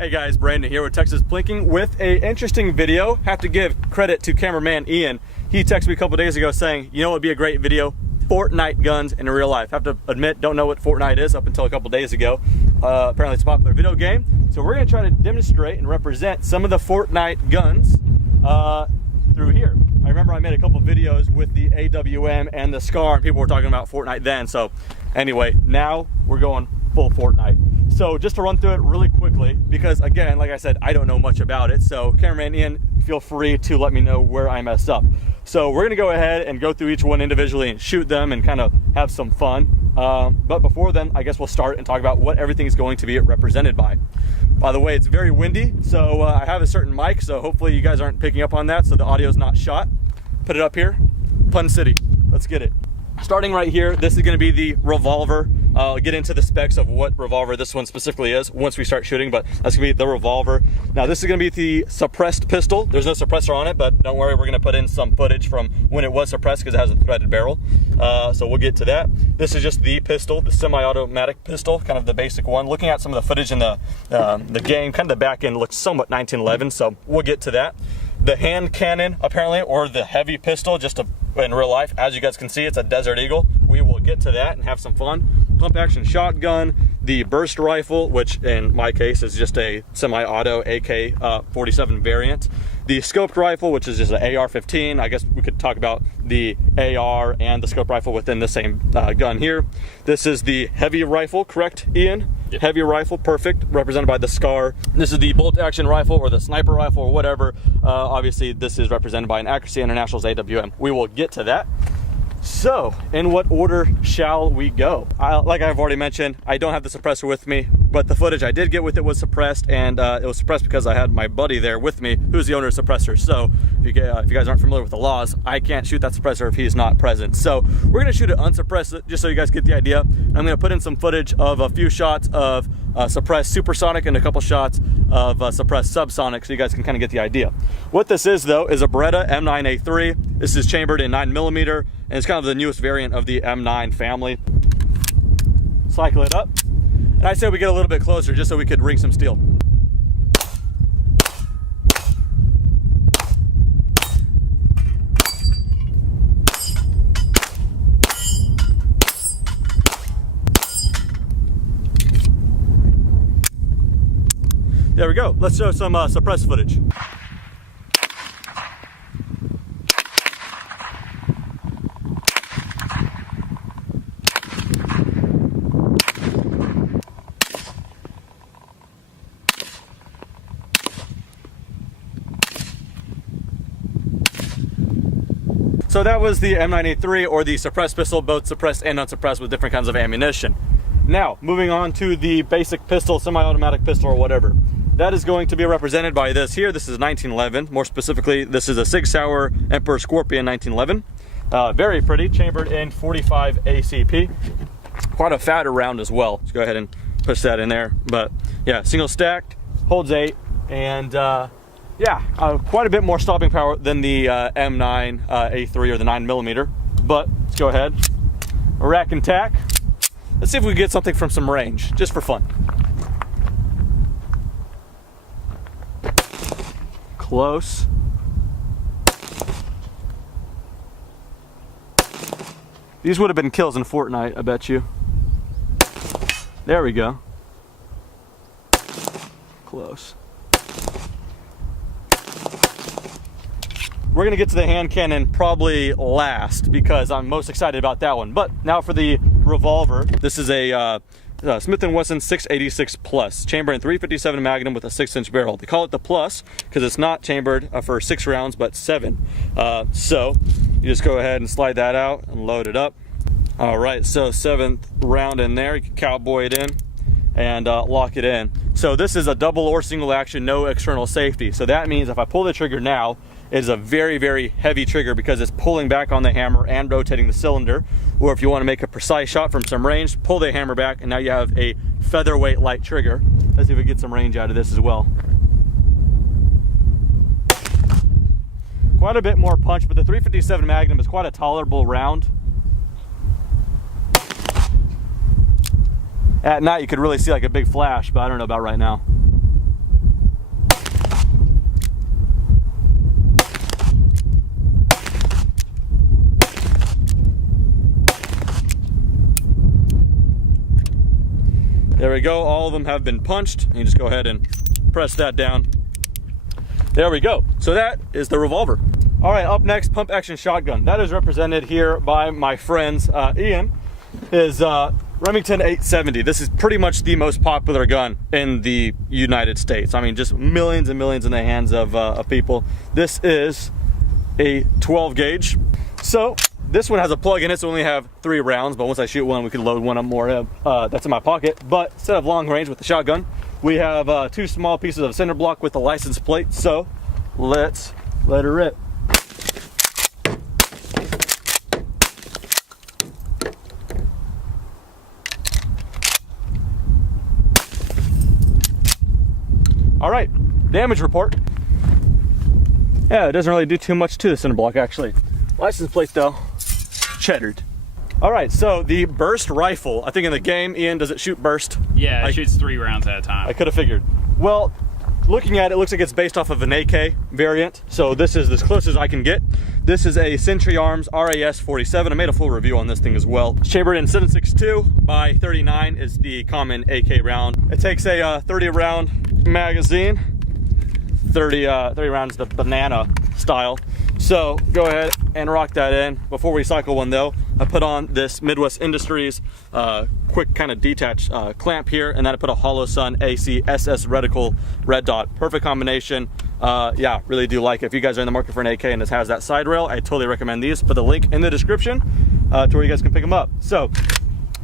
Hey guys, Brandon here with Texas Plinking with a interesting video. Have to give credit to cameraman Ian. He texted me a couple days ago saying, you know what would be a great video? Fortnite guns in real life. Have to admit, don't know what Fortnite is up until a couple days ago. Apparently it's a popular video game. So we're gonna try to demonstrate and represent some of the Fortnite guns through here. I remember I made a couple videos with the AWM and the SCAR and people were talking about Fortnite then. So anyway, now we're going full Fortnite. So just to run through it really quickly, because again, like I said, I don't know much about it. So cameraman Ian, feel free to let me know where I mess up. So we're gonna go ahead and go through each one individually and shoot them and kind of have some fun. But before then, I guess we'll start and talk about what everything is going to be represented by. By the way, it's very windy, so I have a certain mic, so hopefully you guys aren't picking up on that, so the audio is not shot. Put it up here, Pun City, let's get it. Starting right here, this is gonna be the revolver. I'll get into the specs of what revolver this one specifically is once we start shooting, but that's gonna be the revolver. Now this is gonna be the suppressed pistol. There's no suppressor on it, but don't worry, we're gonna put in some footage from when it was suppressed because it has a threaded barrel. So we'll get to that. This is just the pistol, the semi-automatic pistol, kind of the basic one. Looking at some of the footage in the game, kind of the back end looks somewhat 1911, so we'll get to that. The hand cannon, apparently, or the heavy pistol, in real life, as you guys can see, it's a Desert Eagle. We will get to that and have some fun. Pump action shotgun, the burst rifle, which in my case is just a semi-auto AK-47 variant. The scoped rifle, which is just an AR-15. I guess we could talk about the AR and the scoped rifle within the same gun here. This is the heavy rifle, correct, Ian? Yep. Heavy rifle, perfect, represented by the SCAR. This is the bolt action rifle or the sniper rifle or whatever. Obviously, this is represented by an Accuracy International's AWM. We will get to that. So, in what order shall we go? Like I've already mentioned, I don't have the suppressor with me, but the footage I did get with it was suppressed, and it was suppressed because I had my buddy there with me, who's the owner of the suppressor. So, if you guys aren't familiar with the laws, I can't shoot that suppressor if he's not present. So, we're gonna shoot it unsuppressed, just so you guys get the idea. I'm gonna put in some footage of a few shots of suppressed supersonic and a couple shots of suppressed subsonic, so you guys can kind of get the idea. What this is, though, is a Beretta M9A3. This is chambered in 9mm, and it's kind of the newest variant of the M9 family. Cycle it up. And I said we get a little bit closer just so we could ring some steel. There we go. Let's show some suppressed footage. So that was the M9A3, or the suppressed pistol, both suppressed and unsuppressed with different kinds of ammunition. Now, moving on to the basic pistol, semi-automatic pistol or whatever. That is going to be represented by this here. This is 1911. More specifically, this is a Sig Sauer Emperor Scorpion 1911. Very pretty, chambered in 45 ACP. Quite a fatter round as well. Let's go ahead and push that in there. But yeah, single stacked, holds 8, and yeah, quite a bit more stopping power than the M9 A3 or the 9mm. But let's go ahead, rack and tack. Let's see if we can get something from some range, just for fun. Close. These would have been kills in Fortnite, I bet you. There we go. Close. We're gonna get to the hand cannon probably last because I'm most excited about that one. But now for the revolver, this is a Smith & Wesson 686 Plus, chambered in 357 Magnum with a 6-inch barrel. They call it the Plus because it's not chambered for 6 rounds, but 7. So you just go ahead and slide that out and load it up. All right, so 7th round in there. You can cowboy it in and lock it in. So this is a double or single action, no external safety. So that means if I pull the trigger now, it is a very, very heavy trigger because it's pulling back on the hammer and rotating the cylinder. Or if you want to make a precise shot from some range, pull the hammer back and now you have a featherweight light trigger. Let's see if we get some range out of this as well. Quite a bit more punch, but the 357 Magnum is quite a tolerable round. At night you could really see like a big flash, but I don't know about right now. There we go, all of them have been punched. You just go ahead and press that down. There we go. So that is the revolver. All right, up next, pump action shotgun. That is represented here by my friends. Ian is Remington 870. This is pretty much the most popular gun in the United States. I mean, just millions and millions in the hands of people. This is a 12 gauge. So this one has a plug in it, so we only have 3 rounds, but once I shoot one, we can load one up more. That's in my pocket. But instead of long range with the shotgun, we have 2 small pieces of cinder block with the license plate. So let's let her rip. All right, damage report. Yeah, it doesn't really do too much to the cinder block, actually. License plate though, cheddared. All right, so the burst rifle, I think in the game, Ian, does it shoot burst? Yeah, it shoots 3 rounds at a time. I could have figured. Well, looking at it, looks like it's based off of an AK variant. So this is as close as I can get. This is a Century Arms RAS 47. I made a full review on this thing as well. It's chambered in 7.62 by 39 is the common AK round. It takes a 30 round magazine. 30 rounds the banana style. So go ahead and rock that in. Before we cycle one though, I put on this Midwest Industries quick kind of detach clamp here, and then I put a Holosun AC SS reticle red dot. Perfect combination. Yeah, really do like it. If you guys are in the market for an AK and this has that side rail, I totally recommend these. Put the link in the description to where you guys can pick them up. So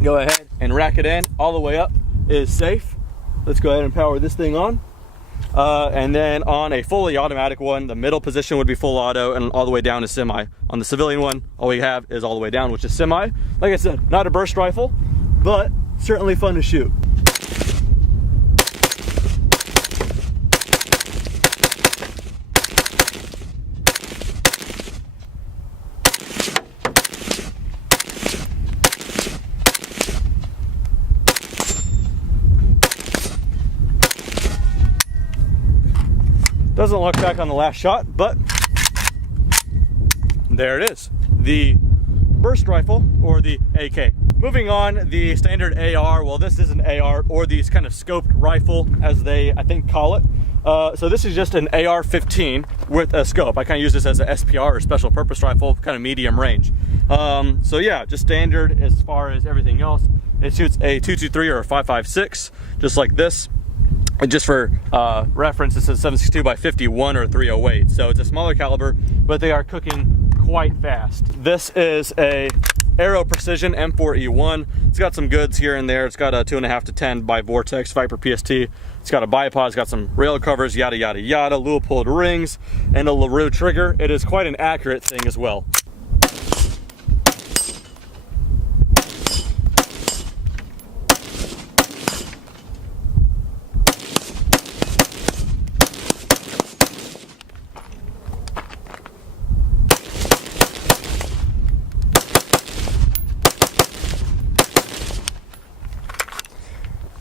go ahead and rack it in. All the way up is safe. Let's go ahead and power this thing on. And then on a fully automatic one, the middle position would be full auto, and all the way down is semi. On the civilian one, all we have is all the way down, which is semi. Like I said, not a burst rifle, but certainly fun to shoot. Doesn't look back on the last shot, but there it is. The burst rifle, or the AK. Moving on, the standard AR. Well, this is an AR, or these kind of scoped rifle, as they, I think, call it. So this is just an AR-15 with a scope. I kind of use this as a SPR, or special purpose rifle, kind of medium range. So yeah, just standard as far as everything else. It shoots a 223 or a 5.56, just like this. And just for reference, this is 7.62 by 51 or 308. So it's a smaller caliber, but they are cooking quite fast. This is a Aero Precision M4E1. It's got some goods here and there. It's got a 2.5 to 10 by Vortex Viper PST. It's got a bipod, it's got some rail covers, yada, yada, yada, Lewis pulled rings, and a LaRue trigger. It is quite an accurate thing as well.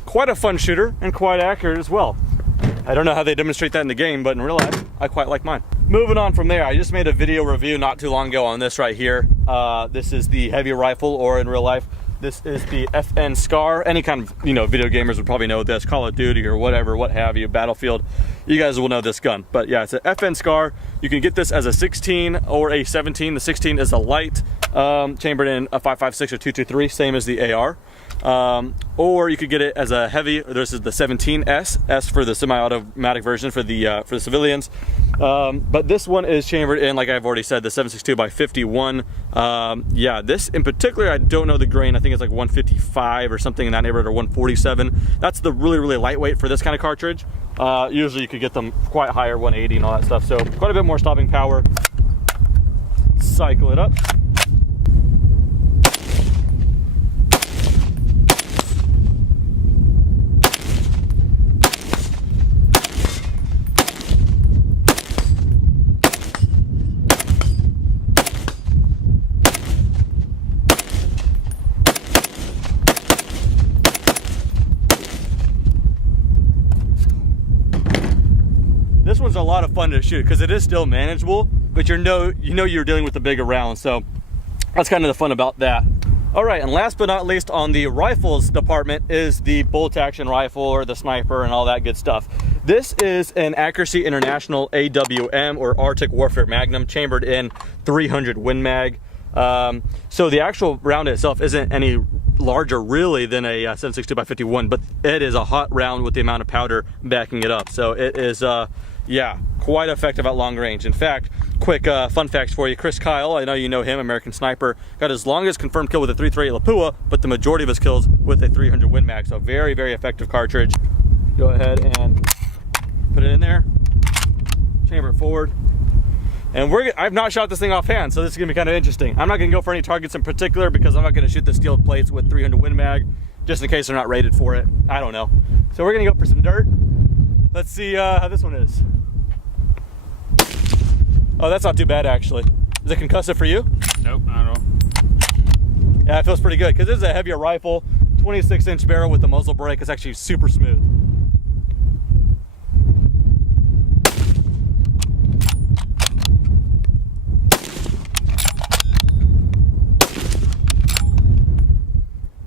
Quite a fun shooter and quite accurate as well. I don't know how they demonstrate that in the game, but in real life, I quite like mine. Moving on from there, I just made a video review not too long ago on this right here. This is the heavy rifle, or in real life, this is the FN Scar. Any kind of, video gamers would probably know this, Call of Duty or whatever, what have you, Battlefield. You guys will know this gun. But yeah, it's an FN Scar. You can get this as a 16 or a 17. The 16 is a light, chambered in a 5.56 or 223, same as the AR. Or you could get it as a heavy. This is the 17S, S for the semi-automatic version for the civilians. But this one is chambered in, like I've already said, the 7.62 by 51. Yeah, this in particular, I don't know the grain. I think it's like 155 or something in that neighborhood, or 147. That's the really, really lightweight for this kind of cartridge. Usually you could get them quite higher, 180 and all that stuff. So quite a bit more stopping power. Cycle it up. This one's a lot of fun to shoot because it is still manageable, but you're dealing with the bigger round, so that's kind of the fun about that. All right, and last but not least on the rifles department is the bolt action rifle or the sniper and all that good stuff. This is an Accuracy International AWM or Arctic Warfare Magnum chambered in 300 Win Mag. So the actual round itself isn't any larger really than a 7.62x51, but it is a hot round with the amount of powder backing it up. So it is, yeah, quite effective at long range. In fact, quick fun facts for you. Chris Kyle, I know you know him, American sniper, got his longest confirmed kill with a 338 Lapua, but the majority of his kills with a 300 Win Mag. So very, very effective cartridge. Go ahead and put it in there, chamber it forward. And I've not shot this thing offhand, so this is gonna be kind of interesting. I'm not gonna go for any targets in particular because I'm not gonna shoot the steel plates with 300 Win Mag, just in case they're not rated for it. I don't know. So we're gonna go for some dirt. Let's see how this one is. Oh, that's not too bad actually. Is it concussive for you? Nope, not at all. Yeah, it feels pretty good because this is a heavier rifle, 26-inch barrel with the muzzle brake. It's actually super smooth.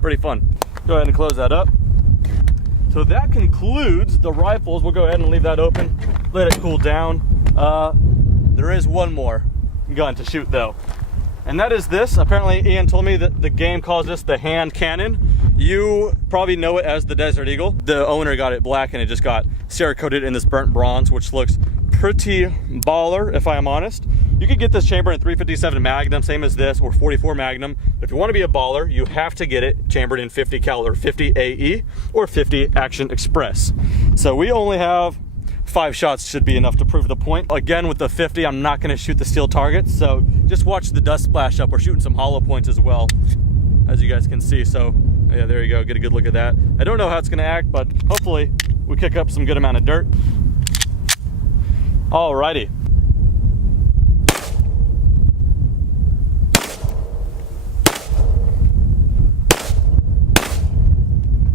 Pretty fun. Go ahead and close that up. So that concludes the rifles. We'll go ahead and leave that open, let it cool down. There is one more gun to shoot though, and that is this. Apparently Ian told me that the game calls this the hand cannon. You probably know it as the Desert Eagle. The owner got it black and it just got Cerakoted in this burnt bronze, which looks pretty baller if I am honest. You could get this chamber in 357 Magnum, same as this, or 44 Magnum. If you want to be a baller, you have to get it chambered in 50 caliber, 50 AE or 50 Action Express. So we only have 5 shots, should be enough to prove the point. Again, with the 50, I'm not going to shoot the steel targets, so just watch the dust splash up. We're shooting some hollow points as well, as you guys can see. So yeah, there you go, get a good look at that. I don't know how it's going to act, but hopefully we kick up some good amount of dirt. Alrighty.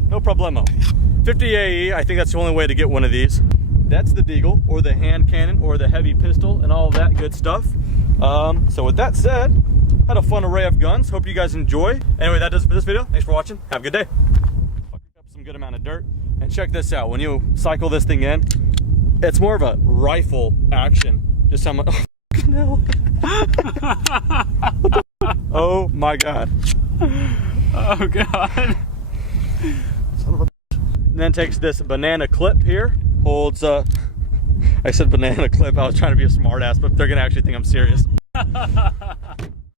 No problemo. 50 AE, I think that's the only way to get one of these. That's the Deagle, or the hand cannon, or the heavy pistol, and all that good stuff. So with that said, had a fun array of guns. Hope you guys enjoy. Anyway, that does it for this video. Thanks for watching. Have a good day. Up some good amount of dirt. And check this out. When you cycle this thing in, it's more of a rifle action. Just how much, oh, oh my God. Oh God. Son of a, and then takes this banana clip here, holds I said banana clip, I was trying to be a smart ass, but they're gonna actually think I'm serious.